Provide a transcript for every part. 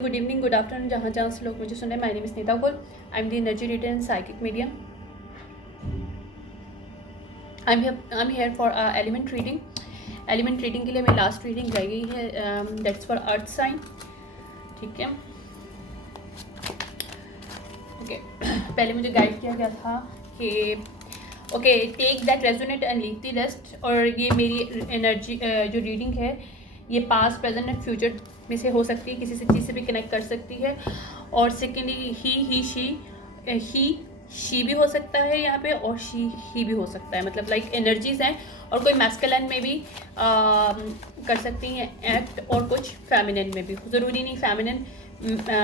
Good evening, good afternoon, जहाँ से लोग मुझे सुन रहे हैं। माय नेम इज नीता गुल। I am the energy reader and psychic medium. I am here for element reading. Element reading के लिए मेरी लास्ट रीडिंग रह गई है, दैट्स फॉर अर्थ साइन। ठीक है, ओके। पहले मुझे गाइड किया गया था कि okay, take that resonate and leave the rest. और ये मेरी एनर्जी जो रीडिंग है ये पास्ट, प्रेजेंट एंड फ्यूचर में से हो सकती है, किसी से चीज़ से भी कनेक्ट कर सकती है। और सेकेंडली ही शी भी हो सकता है यहाँ पे, और ही भी हो सकता है, मतलब लाइक एनर्जीज हैं। और कोई मैस्कुलिन में भी कर सकती हैं एक्ट, और कुछ फेमिनिन में भी। ज़रूरी नहीं फेमिनिन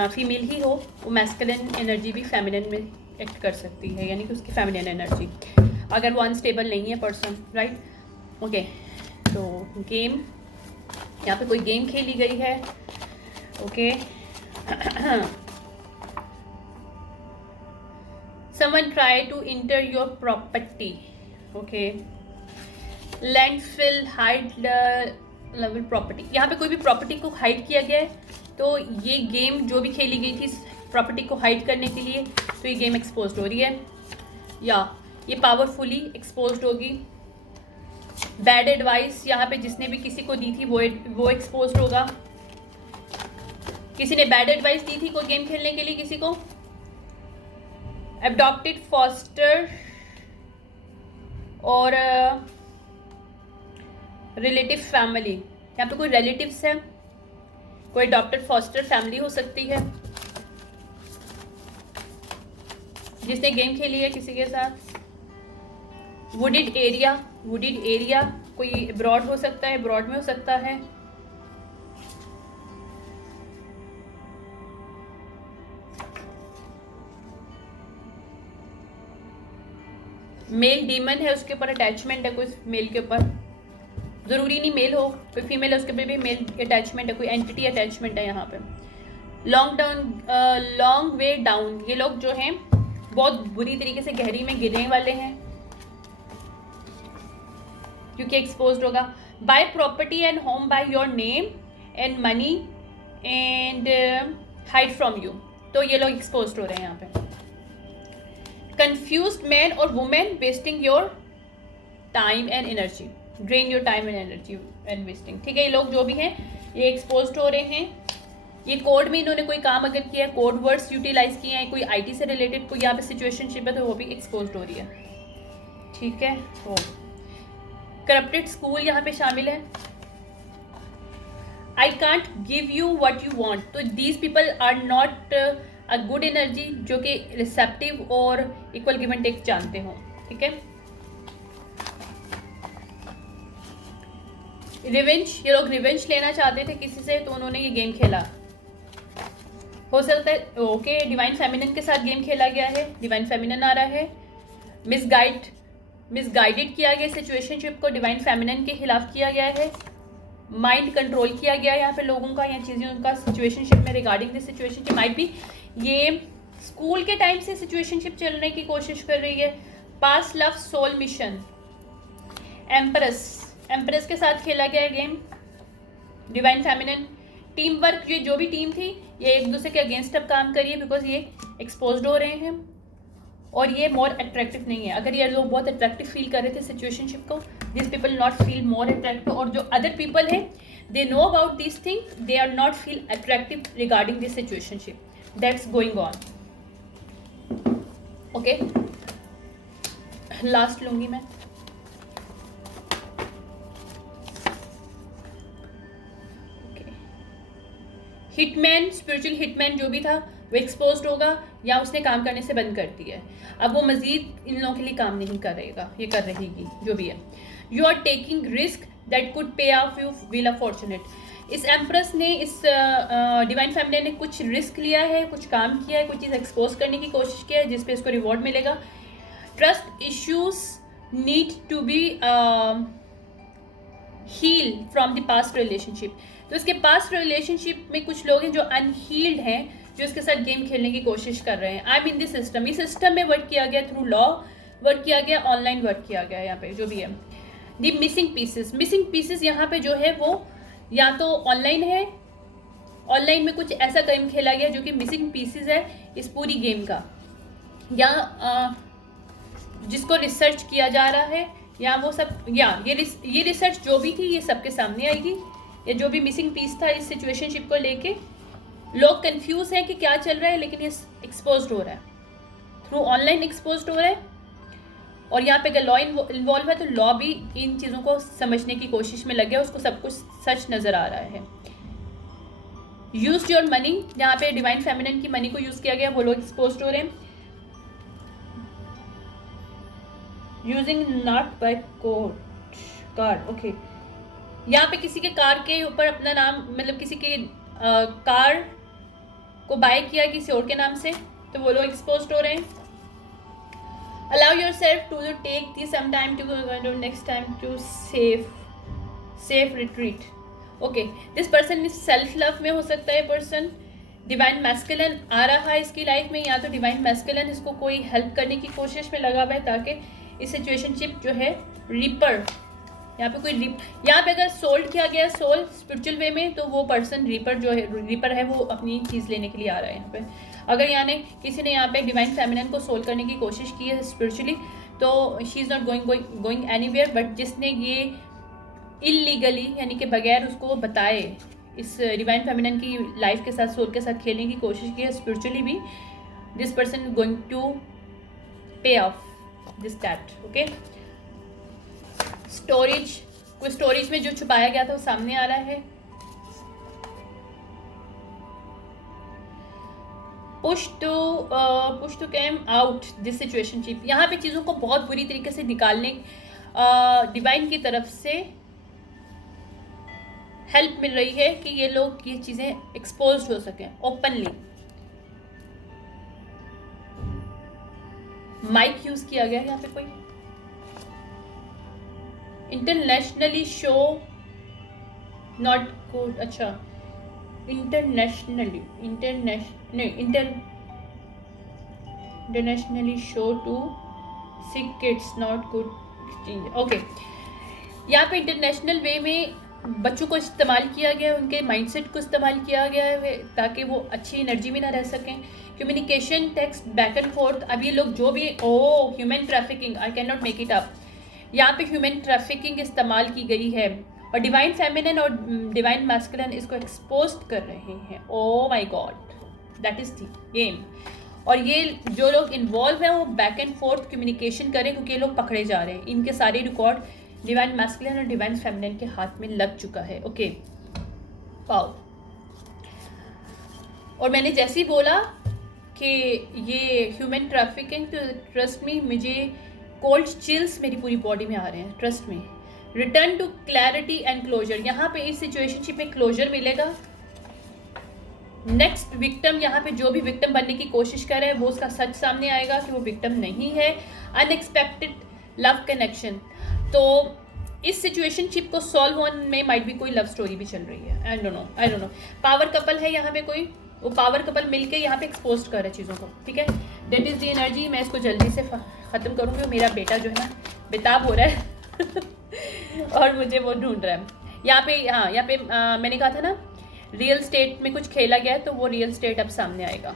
फीमेल ही हो, वो मैस्कुलिन एनर्जी भी फेमिनिन में एक्ट कर सकती है, यानी कि उसकी फेमिनिन एनर्जी, अगर वो अनस्टेबल नहीं है पर्सन, राइट। ओके, तो गेम, यहाँ पे कोई गेम खेली गई है। Okay, someone try to enter your property. Okay, landfill, hide level property। यहाँ पे कोई भी प्रॉपर्टी को हाइड किया गया है, तो ये गेम जो भी खेली गई थी प्रॉपर्टी को हाइड करने के लिए, तो ये गेम एक्सपोज्ड हो रही है, या ये पावरफुली एक्सपोज्ड होगी। बैड एडवाइस यहाँ पे जिसने भी किसी को दी थी वो एक्सपोज्ड होगा। किसी ने बैड एडवाइस दी थी कोई गेम खेलने के लिए किसी को। एडॉप्टेड, फॉस्टर और रिलेटिव फैमिली। यहाँ पे कोई रिलेटिव्स है, कोई एडॉप्टेड फॉस्टर फैमिली हो सकती है जिसने गेम खेली है किसी के साथ। वुडेड एरिया कोई अब्रॉड हो सकता है, अब्रॉड में हो सकता है। मेल डीमन है, उसके ऊपर अटैचमेंट है कोई मेल के ऊपर, ज़रूरी नहीं मेल हो, कोई फीमेल है उसके ऊपर भी मेल अटैचमेंट है, कोई एंटिटी अटैचमेंट है यहाँ पे। लॉन्ग वे डाउन, ये लोग जो हैं बहुत बुरी तरीके से गहरी में गिरने वाले हैं क्योंकि एक्सपोज्ड होगा। Buy property and home by your name and money and hide from you, तो ये लोग एक्सपोज्ड हो रहे हैं यहाँ पे। कंफ्यूज्ड मैन और women wasting your time and energy, drain your time and energy and wasting. ठीक है, ये लोग जो भी हैं ये एक्सपोज्ड हो रहे हैं। ये कोड में इन्होंने कोई काम अगर किया है, कोड वर्ड्स यूटिलाइज किए हैं, कोई आईटी से रिलेटेड कोई यहाँ पे सिचुएशनशिप है, तो वो भी एक्सपोज्ड हो रही है। ठीक है, तो करप्टेड स्कूल यहाँ पे शामिल है। I can't give you what you want, तो these people are not a good energy जो कि रिसेप्टिव और इक्वल गिव एंड टेक जानते हो। ठीक है, रिवेंज, ये लोग रिवेंज लेना चाहते थे किसी से, तो उन्होंने ये गेम खेला, हो सकता है। ओके, डिवाइन फेमिनिन के साथ गेम खेला गया है, डिवाइन फेमिनिन आ रहा है। मिसगाइडेड किया गया सिचुएशनशिप को, डिवाइन फेमिनिन के खिलाफ किया गया है। माइंड कंट्रोल किया गया है यहाँ पे लोगों का या चीज़ें उनका सिचुएशनशिप में रिगार्डिंग दिस सिचुएशनशिप। माइट भी ये स्कूल के टाइम से सिचुएशनशिप चलने की कोशिश कर रही है। Past love, soul mission, empress के साथ खेला गया है game, divine feminine. Team work, ये जो भी टीम थी ये एक दूसरे के अगेंस्ट अब काम करिए बिकॉज ये एक्सपोज्ड हो रहे हैं और ये मोर अट्रैक्टिव नहीं है। अगर ये लोग बहुत अट्रैक्टिव फील कर रहे थे सिचुएशनशिप को, this people not feel more attractive, और जो अदर पीपल है they know about this thing, they are not feel attractive regarding this situationship that's going on. Okay, last लूंगी मैं। हिटमैन, स्पिरिचुअल हिटमैन जो भी था वो एक्सपोज्ड होगा या उसने काम करने से बंद कर दिया है, अब वो मजीद इन लोगों के लिए काम नहीं करेगा, ये कर रहेगी जो भी है। You are taking risk that could pay off you will are fortunate. इस एम्प्रेस ने, इस डिवाइन फेमिनिन ने कुछ रिस्क लिया है, कुछ काम किया है, कुछ चीज़ एक्सपोज करने की कोशिश की है जिस पे इसको रिवॉर्ड मिलेगा। Trust issues need to be heal from the past relationship, तो इसके पास्ट रिलेशनशिप में कुछ लोग हैं जो अनहील्ड हैं, जो इसके साथ गेम खेलने की कोशिश कर रहे हैं। आई मीन दिस सिस्टम, इस सिस्टम में वर्क किया गया, थ्रू लॉ वर्क किया गया, ऑनलाइन वर्क किया गया, यहाँ पे जो भी है। दी मिसिंग पीसेस यहाँ पे जो है वो या तो ऑनलाइन है ऑनलाइन में कुछ ऐसा गेम खेला गया जो कि मिसिंग पीसेस है इस पूरी गेम का, या जिसको रिसर्च किया जा रहा है, या वो सब, या ये रिसर्च जो भी थी ये सबके सामने आएगी, या जो भी मिसिंग पीस था इस सिचुएशनशिप को लेके। लोग कंफ्यूज हैं कि क्या चल रहा है, लेकिन ये एक्सपोज हो रहा है, थ्रू ऑनलाइन एक्सपोज हो रहा है। और यहाँ पे अगर लॉ इन्वॉल्व है तो लॉ भी इन चीज़ों को समझने की कोशिश में लगे, उसको सब कुछ सच नज़र आ रहा है। यूज योर मनी, जहाँ पे डिवाइन फेमिनिन की मनी को यूज़ किया गया, वो लोग एक्सपोज हो रहे हैं। Using not by card, okay, यहाँ पे किसी के कार के ऊपर अपना नाम, मतलब किसी के कार को बाय किया किसी और के नाम से, तो वो लोग एक्सपोज हो रहे हैं। Allow yourself to take this some time to next time to safe retreat. Okay, this person is self love में हो सकता है पर्सन। डिवाइन मैस्कुलिन आ रहा है इसकी लाइफ में, या तो डिवाइन मैस्कुलिन इसको कोई हेल्प करने की कोशिश में लगा हुआ है ताकि इस सिचुएशनशिप जो है रीपर, यहाँ पे कोई यहाँ पे अगर सोल्ड किया गया सोल स्पिरिचुअल वे में, तो वो पर्सन रीपर है वो अपनी चीज़ लेने के लिए आ रहा है यहाँ पे। अगर यानी किसी ने यहाँ पे डिवाइन फेमिनिन को सोल्व करने की कोशिश की है स्पिरिचुअली, तो she is not going anywhere. But जिसने ये इलीगली यानी कि बगैर उसको बताए इस डिवाइन फेमिनिन की लाइफ के साथ, सोल के साथ खेलने की कोशिश की है स्पिरिचुअली भी, दिस पर्सन गोइंग टू पे of this that. Okay, storage में जो छुपाया गया था वो सामने आ रहा है। Push to came out this situationship, यहाँ पे चीज़ों को बहुत बुरी तरीके से निकालने डिवाइन की तरफ से हेल्प मिल रही है कि ये लोग ये चीज़ें एक्सपोज हो सकें ओपनली। माइक यूज किया गया यहाँ पे कोई इंटरनेशनली शो नॉट गुड, अच्छा internationally show to sick kids not good exchange. Okay, यहाँ पे इंटरनेशनल वे में बच्चों को इस्तेमाल किया गया है, उनके माइंडसेट को इस्तेमाल किया गया है ताकि वो अच्छी एनर्जी में ना रह सकें। Communication, text, back and fourth, अब ये लोग जो भी human trafficking, I can not make it up, यहाँ पे ह्यूमन ट्रैफिकिंग इस्तेमाल की गई है और डिवाइन फेमिनिन और डिवाइन मैस्कुलिन इसको एक्सपोज कर रहे हैं। Oh my God, that is the game. और ये जो लोग इन्वॉल्व हैं वो बैक एंड फोर्थ कम्युनिकेशन करें, क्योंकि ये लोग पकड़े जा रहे हैं। इनके सारे रिकॉर्ड डिवाइन मैस्कुलिन और डिवाइन फेमिनिन के हाथ में लग चुका है। Okay, wow. और मैंने जैसे ही बोला कि ये ह्यूमन ट्रैफिकिंग, तो ट्रस्ट मी, मुझे कोल्ड चिल्स मेरी पूरी बॉडी में आ रहे हैं, trust me. Return to clarity and closure, यहाँ पे इस सिचुएशनशिप में क्लोजर मिलेगा। नेक्स्ट विक्टिम, यहाँ पे जो भी विक्टिम बनने की कोशिश कर रहे हैं वो उसका सच सामने आएगा कि वो विक्टिम नहीं है। अनएक्सपेक्टेड लव कनेक्शन, तो इस सिचुएशनशिप को सॉल्व होने में माइट भी कोई लव स्टोरी भी चल रही है। I don't know. Power couple है यहाँ पे कोई, वो पावर कपल मिलके यहाँ पे एक्सपोज कर रहे हैं चीज़ों को, ठीक है। That is the energy. मैं इसको जल्दी से ख़त्म करूँगी। मेरा बेटा जो है ना बेताब हो रहा है और मुझे वो ढूंढ रहा है यहाँ पे। हाँ, यहाँ पे मैंने कहा था ना रियल स्टेट में कुछ खेला गया है, तो वो रियल स्टेट अब सामने आएगा,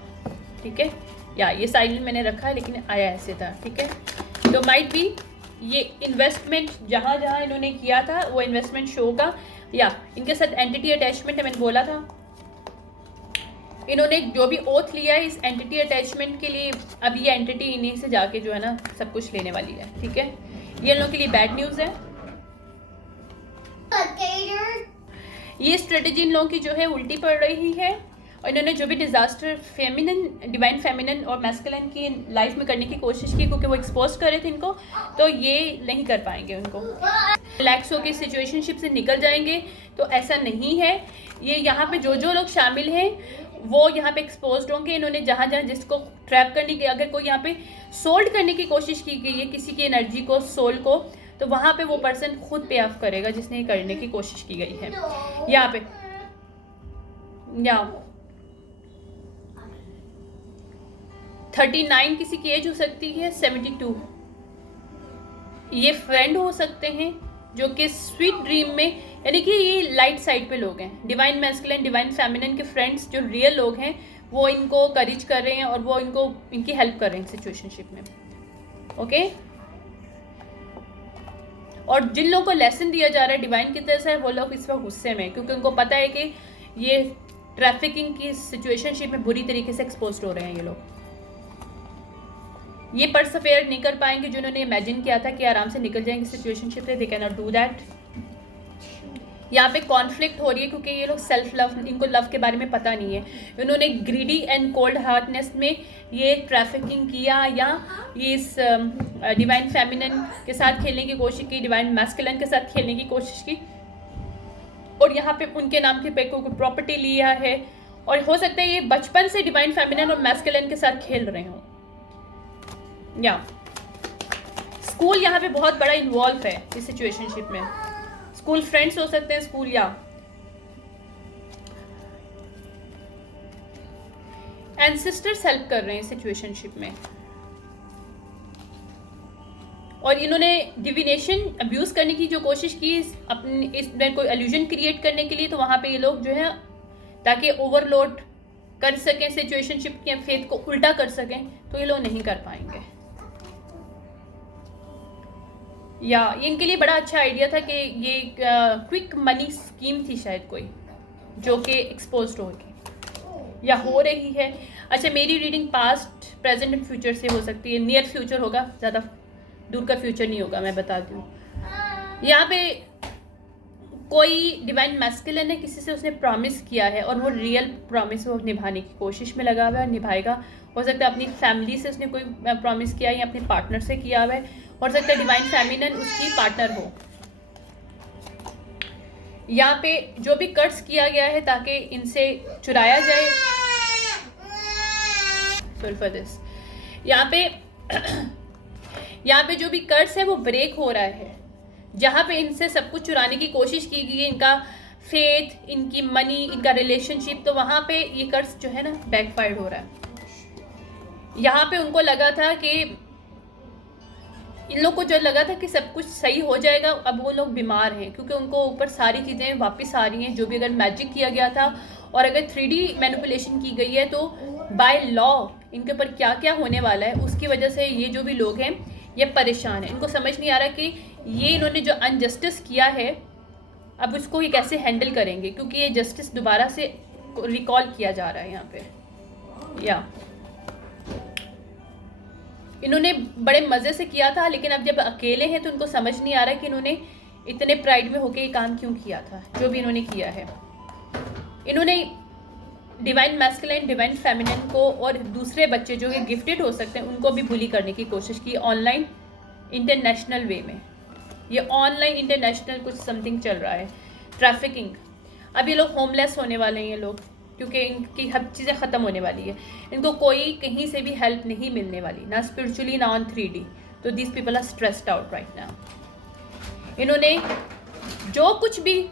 ठीक है। या ये साइलेंट मैंने रखा है लेकिन आया ऐसे था, ठीक है। तो माइट भी ये इन्वेस्टमेंट जहाँ जहाँ इन्होंने किया था वो इन्वेस्टमेंट शो का, या इनके साथ एंटिटी अटैचमेंट है। मैंने बोला था इन्होंने जो भी ओथ लिया है इस एंटिटी अटैचमेंट के लिए, अब ये एंटिटी इन्हीं से जाके जो है ना सब कुछ लेने वाली है, ठीक है। ये इन लोगों के लिए बैड न्यूज़ है। ये स्ट्रेटेजी इन लोगों की जो है उल्टी पड़ रही है, और इन्होंने जो भी डिजास्टर फेमिनिन, डिवाइन फेमिनिन और मैस्कुलिन की लाइफ में करने की कोशिश की, क्योंकि वो एक्सपोज कर रहे थे इनको, तो ये नहीं कर पाएंगे उनको। रिलैक्स होकर सिचुएशनशिप से निकल जाएंगे, तो ऐसा नहीं है। ये यहाँ पे जो जो लोग शामिल हैं वो यहाँ पे एक्सपोज होंगे। इन्होंने जहाँ जहाँ जिसको ट्रैप करने की, अगर कोई यहाँ पे सोल्ड करने की कोशिश की गई है किसी की एनर्जी को, सोल को, तो वहाँ पे वो पर्सन खुद पे ऑफ करेगा जिसने करने की कोशिश की गई है। यहाँ पे यहाँ 39 किसी की एज हो सकती है, 72 ये फ्रेंड हो सकते हैं जो कि स्वीट ड्रीम में यानी कि ये लाइट साइड पे लोग हैं। डिवाइन मैस्कुलिन डिवाइन फेमिनिन के फ्रेंड्स जो रियल लोग हैं वो इनको करेज कर रहे हैं और वो इनकी हेल्प कर रहे हैं सिचुएशनशिप में। ओके, और जिन लोगों को लेसन दिया जा रहा है डिवाइन की तरफ से वो लोग इस वक्त गुस्से में, क्योंकि उनको पता है कि ये ट्रैफिकिंग की सिचुएशनशिप में बुरी तरीके से एक्सपोज हो रहे हैं। ये लोग ये परसफेयर नहीं कर पाएंगे। जिन्होंने इमेजिन किया था कि आराम से निकल जाएंगे सिचुएशनशिप से, they can not do that. यहाँ पे कॉन्फ्लिक्ट हो रही है क्योंकि ये लोग सेल्फ लव, इनको लव के बारे में पता नहीं है। इन्होंने ग्रीडी एंड कोल्ड हार्टनेस में ये ट्रैफिकिंग किया या ये इस डिवाइन फेमिनिन के साथ खेलने की कोशिश की, डिवाइन मैस्कुलिन के साथ खेलने की कोशिश की, और यहाँ पे उनके नाम के पे कोई प्रॉपर्टी लिया है। और हो सकता है ये बचपन से डिवाइन फेमिनिन और मैस्कुलिन के साथ खेल रहे हों। या स्कूल यहाँ पे बहुत बड़ा इन्वॉल्व है इस सिचुएशनशिप में। स्कूल फ्रेंड्स हो सकते हैं, स्कूल या एंसेस्टर्स हेल्प कर रहे हैं सिचुएशनशिप में। और इन्होंने डिविनेशन अब्यूज करने की जो कोशिश की अपने इसमें कोई एल्यूजन क्रिएट करने के लिए, तो वहां पे ये लोग जो है ताकि ओवरलोड कर सकें सिचुएशनशिप के फेथ को उल्टा कर सकें, तो ये लोग नहीं कर पाएंगे। या इनके लिए बड़ा अच्छा आइडिया था कि ये क्विक मनी स्कीम थी शायद कोई, जो कि एक्सपोज होगी या हो रही है। अच्छा, मेरी reading past present and future से हो सकती है। नियर फ्यूचर होगा, ज़्यादा दूर का फ्यूचर नहीं होगा, मैं बता दूँ। यहाँ पे कोई डिवाइन मैस्कुलिन है, किसी से उसने प्रॉमिस किया है और वो रियल प्रॉमिस वो निभाने की कोशिश में लगा हुआ है और निभाएगा। हो सकता है अपनी फैमिली से उसने कोई प्रॉमिस किया है या अपने पार्टनर से किया हुआ है। हो सकता है डिवाइन फेमिनिन उसकी पार्टनर हो। यहाँ पे जो भी कर्ज किया गया है ताकि इनसे चुराया जाए, सॉरी फॉर दिस, यहाँ पे जो भी कर्ज है वो ब्रेक हो रहा है। जहाँ पे इनसे सब कुछ चुराने की कोशिश की गई है, इनका फेथ, इनकी मनी, इनका रिलेशनशिप, तो वहाँ पे ये कर्ज जो है ना बैकफायर्ड हो रहा है। यहाँ पे उनको लगा था कि इन लोग को जो लगा था कि सब कुछ सही हो जाएगा, अब वो लोग बीमार हैं क्योंकि उनको ऊपर सारी चीज़ें वापस आ रही हैं। जो भी अगर मैजिक किया गया था और अगर 3D मैनिपुलेशन की गई है तो बाय लॉ इनके ऊपर क्या क्या होने वाला है, उसकी वजह से ये जो भी लोग हैं ये परेशान हैं। इनको समझ नहीं आ रहा कि ये इन्होंने जो अनजस्टिस किया है अब उसको ये कैसे हैंडल करेंगे, क्योंकि ये जस्टिस दोबारा से रिकॉल किया जा रहा है यहाँ पे। या इन्होंने बड़े मज़े से किया था, लेकिन अब जब अकेले हैं तो उनको समझ नहीं आ रहा कि इन्होंने इतने प्राइड में होके ये काम क्यों किया था जो भी इन्होंने किया है। इन्होंने डिवाइन मैस्कुलिन डिवाइन फेमिनिन को और दूसरे बच्चे जो कि गिफ्टेड हो सकते हैं उनको भी बुली करने की कोशिश की ऑनलाइन इंटरनेशनल वे में। ये ऑनलाइन इंटरनेशनल कुछ समथिंग चल रहा है, ट्रैफिकिंग। अब ये लोग होमलेस होने वाले हैं ये लोग, क्योंकि इनकी हर चीज़ें ख़त्म होने वाली है। इनको कोई कहीं से भी हेल्प नहीं मिलने वाली, ना स्पिरिचुअली ना ऑन 3D। तो this people are stressed out right now. इन्होंने जो कुछ भी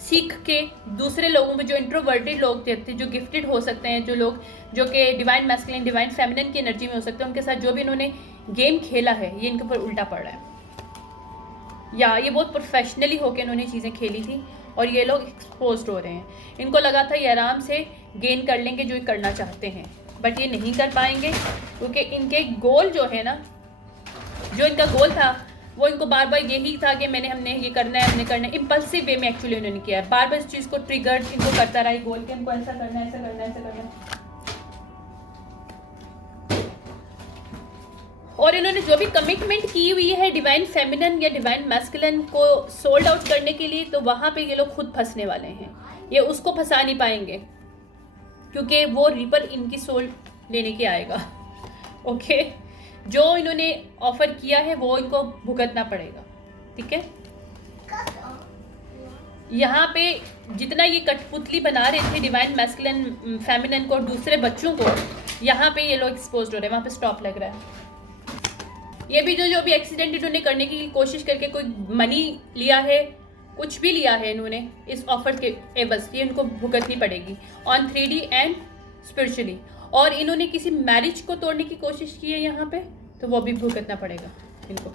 सीख के दूसरे लोगों में, जो इंट्रोवर्टेड लोग थे, जो गिफ्टेड हो सकते हैं, जो लोग जो कि डिवाइन मैस्कुलिन डिवाइन फेमिनिन की एनर्जी में हो सकते हैं, उनके साथ जो भी इन्होंने गेम खेला है ये इनके ऊपर उल्टा पड़ रहा है। या ये बहुत प्रोफेशनली होकर इन्होंने चीज़ें खेली थी और ये लोग एक्सपोज हो रहे हैं। इनको लगा था ये आराम से गेन कर लेंगे जो ये करना चाहते हैं, बट ये नहीं कर पाएंगे क्योंकि इनके गोल जो है ना, जो इनका गोल था वो इनको बार बार यही था कि हमने ये करना है, हमने करना है। इम्पल्सिव वे में एक्चुअली उन्होंने किया है, बार बार इस चीज़ को ट्रिगर इनको करता रहा गोल के हमको ऐसा करना है, ऐसा करना है, ऐसा करना है। और इन्होंने जो भी कमिटमेंट की हुई है डिवाइन फेमिनिन या डिवाइन मैस्कुलिन को सोल्ड आउट करने के लिए, तो वहाँ पे ये लोग खुद फंसने वाले हैं। ये उसको फंसा नहीं पाएंगे क्योंकि वो रीपर इनकी सोल लेने के आएगा। ओके, जो इन्होंने ऑफर किया है वो इनको भुगतना पड़ेगा। ठीक है, यहाँ पे जितना ये कठपुतली बना रहे थे डिवाइन मैस्कुलिन फेमिनिन को और दूसरे बच्चों को, यहाँ पे ये लोग एक्सपोज हो रहे हैं, वहाँ पे स्टॉप लग रहा है। ये भी जो भी एक्सीडेंट इन्होंने करने की कोशिश करके कोई मनी लिया है, कुछ भी लिया है इन्होंने इस ऑफर के एवज, ये इनको भुगतनी पड़ेगी ऑन 3D एंड स्पिरिचुअली। और इन्होंने किसी मैरिज को तोड़ने की कोशिश की है यहाँ पे, तो वो भी भुगतना पड़ेगा इनको।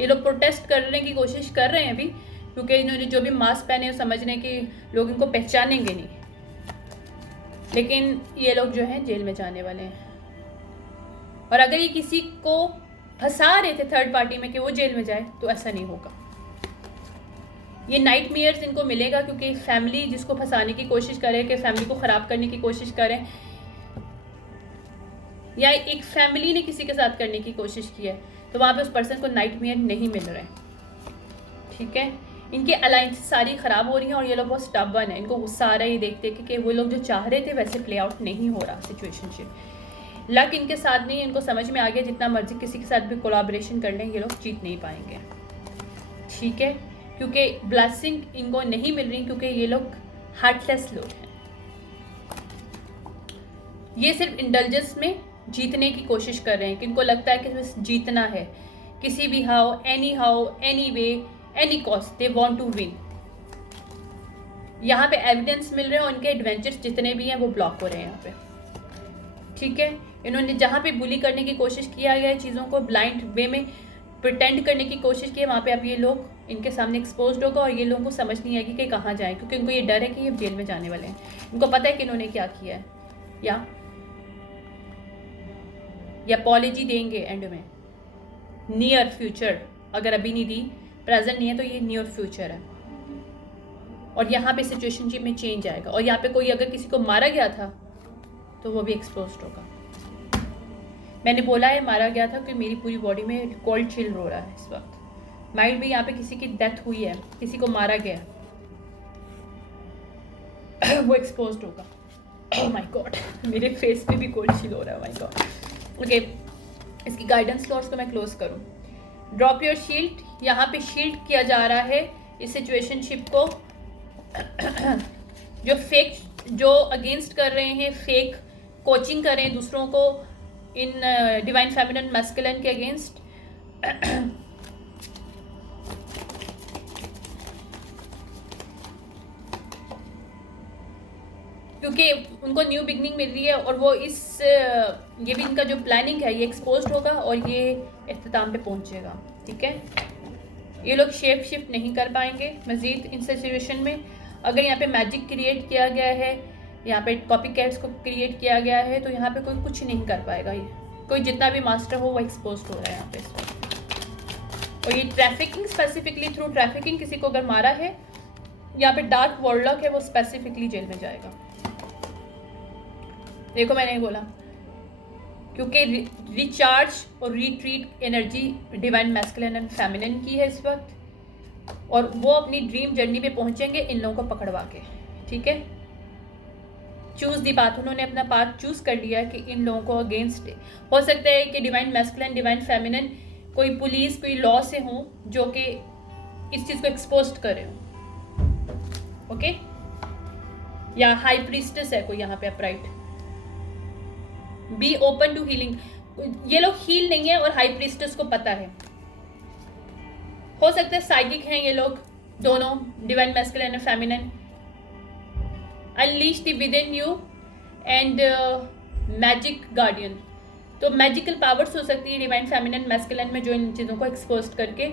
ये लोग प्रोटेस्ट करने की कोशिश कर रहे हैं अभी, क्योंकि इन्होंने जो भी मास्क पहने समझ रहे हैं कि लोग इनको पहचानेंगे नहीं, लेकिन ये लोग जो हैं जेल में जाने वाले हैं। और अगर ये किसी को फंसा रहे थे थर्ड पार्टी में कि वो जेल में जाए, तो ऐसा नहीं होगा। ये नाइटमेयर्स इनको मिलेगा, क्योंकि फैमिली जिसको फंसाने की कोशिश करे, कि फैमिली को ख़राब करने की कोशिश करें, या एक फैमिली ने किसी के साथ करने की कोशिश की है, तो वहाँ पे उस पर्सन को नाइटमेयर नहीं मिल रहे हैं। ठीक है, इनके अलायंस सारी ख़राब हो रही हैं और ये लोग बहुत स्टबर्न है। इनको गुस्सा आ रहा है ये देखते कि वो लोग जो चाह रहे थे वैसे प्ले आउट नहीं हो रहा सिचुएशनशिप। लक इनके साथ नहीं, इनको समझ में आ गया जितना मर्जी किसी के साथ भी कोलैबोरेशन कर लें, ये लोग जीत नहीं पाएंगे। ठीक है, क्योंकि ब्लेसिंग इनको नहीं मिल रही, क्योंकि ये लोग हार्टलेस लोग हैं। ये सिर्फ इंडल्जेंस में जीतने की कोशिश कर रहे हैं, कि इनको लगता है कि बस जीतना है, किसी भी how, any way, any cost, they want to win. यहाँ पे एविडेंस मिल रहे हैं और इनके एडवेंचर्स जितने भी हैं वो ब्लॉक हो रहे हैं यहाँ पे। ठीक है, इन्होंने जहाँ पे बुली करने की कोशिश किया गया है, चीज़ों को ब्लाइंड वे में प्रिटेंड करने की कोशिश की है, वहाँ पे अब ये लोग इनके सामने एक्सपोज होगा और ये लोगों को समझ नहीं आएगी कि कहाँ जाएं, क्योंकि इनको ये डर है कि ये जेल में जाने वाले हैं। इनको पता है कि इन्होंने क्या किया है, या अपॉलॉजी देंगे एंड में, नियर फ्यूचर। अगर अभी नहीं दी, प्रेजेंट नहीं है, तो ये नियर फ्यूचर है। और यहाँ पे सिचुएशनशिप में चेंज आएगा, और यहाँ पे कोई अगर किसी को मारा गया था तो वो भी एक्सपोज होगा। मैंने बोला है मारा गया था क्योंकि मेरी पूरी बॉडी में कोल्ड चिल हो रहा है इस वक्त। माइंड भी यहाँ पे किसी की डेथ हुई है, किसी को मारा गया वो एक्सपोज होगा। ओह माय गॉड, मेरे फेस पे भी कोल्ड चिल हो रहा है, माय गॉड। ओके, इसकी गाइडेंस लॉर्ड्स को मैं क्लोज करूँ। ड्रॉप योर शील्ड, यहाँ पे शील्ड किया जा रहा है इस सिचुएशनशिप को। जो अगेंस्ट कर रहे हैं, फेक कोचिंग कर रहे हैं दूसरों को इन डिवाइन फेमिनिन मैस्कुलिन के अगेंस्ट, क्योंकि उनको न्यू बिगनिंग मिल रही है और वो ये भी इनका जो प्लानिंग है ये एक्सपोज होगा और ये इख्तिताम पे पहुंचेगा। ठीक है, ये लोग शेप शिफ्ट नहीं कर पाएंगे मज़ीद इन सिचुएशन में। अगर यहाँ पे मैजिक क्रिएट किया गया है, यहाँ पे कॉपी कैट्स को क्रिएट किया गया है, तो यहाँ पे कोई कुछ नहीं कर पाएगा। ये कोई जितना भी मास्टर हो वो एक्सपोज हो रहा है यहाँ पे। और ये ट्रैफिकिंग, स्पेसिफिकली थ्रू ट्रैफिकिंग किसी को अगर मारा है, यहाँ पे डार्क वॉरलॉक है, वो स्पेसिफिकली जेल में जाएगा। देखो मैंने बोला, क्योंकि रिचार्ज और retreat energy divine masculine and feminine की है इस वक्त, और वो अपनी ड्रीम जर्नी पे पहुंचेंगे इन लोगों को पकड़वा के। ठीक है, चूज दी पाथ, उन्होंने अपना पाथ चूज कर लिया कि इन लोगों को अगेंस्ट हो सकता है कि डिवाइन मैस्कुलिन, डिवाइन फेमिनिन कोई पुलिस, कोई लॉ से हों जो कि इस चीज़ को एक्सपोज करे हों। ओके, या हाई प्रीस्टेस है कोई यहाँ पे upright. Be open to healing, ये लोग हील नहीं है और हाई प्रीस्टेस को पता है। हो सकता है साइकिक हैं ये लोग दोनों, divine masculine and feminine. Unleash the with in you and magic guardian, तो मैजिकल पावर्स हो सकती है डिवाइन फेमिनिन मैस्कुलिन में, जो इन चीज़ों को एक्सपोज करके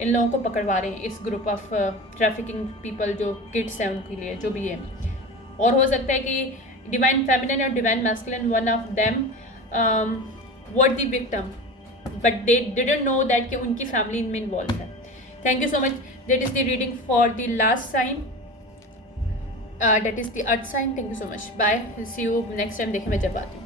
इन लोगों को पकड़वा रहे हैं, इस ग्रुप ऑफ ट्रैफिकिंग पीपल जो किड्स हैं उनके लिए, जो भी है। और हो सकता है कि डिवाइन फेमिनिन और divine masculine, one of them were the victim but they didn't know that कि उनकी फैमिली इनमें इन्वॉल्व है। Thank you so much. That is the reading for the last sign, that is the earth sign. Thank you so much, bye, see you next time. देखें मैं जब आती हूँ।